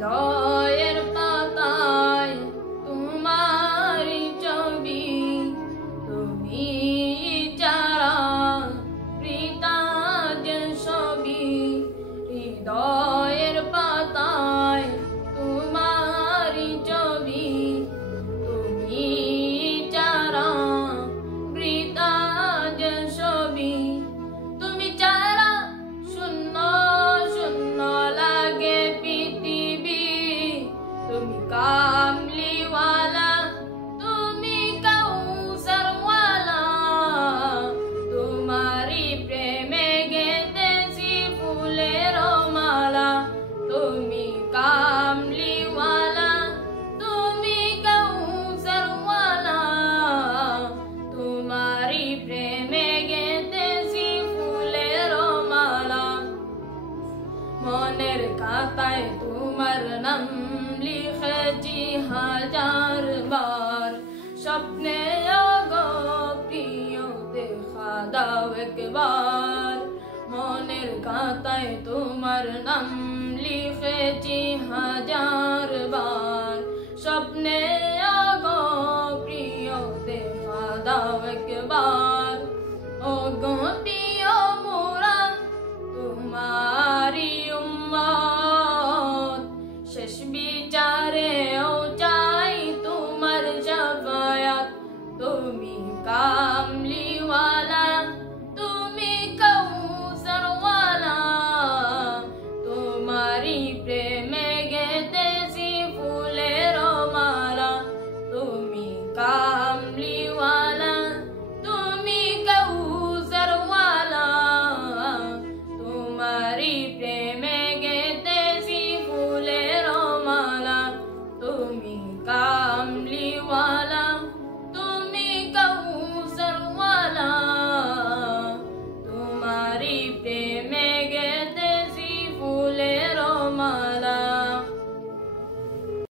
হৃদয়ের পাতায় তোমারি ছবি, তুমি যারা কৃতজ্ঞ ছবি। হৃদয়ের পাতায় তোমারি ছবি, তুমি যারা কৃতজ্ঞ ছবি। তুমি যারা শূন্য শূন্য লাগে পৃথিবী, তুমি কামলিওয়ালা, তুমি কাউসারওয়ালা। তোমারি প্রেমে গেঁথেছি ফুলের মালা, তুমি কামলিওয়ালা, তুমি কাউসারওয়ালা। তোমারি প্রেমে গেঁথেছি ফুলের মালা। মনের খাতায় তোমার নাম লিখেছি হাজার বার, স্বপ্নে গো প্রিয় দেখা দাও একবার। মনের খাতায় তোমার নাম লিখেছি হাজার বার, স্বপ্নে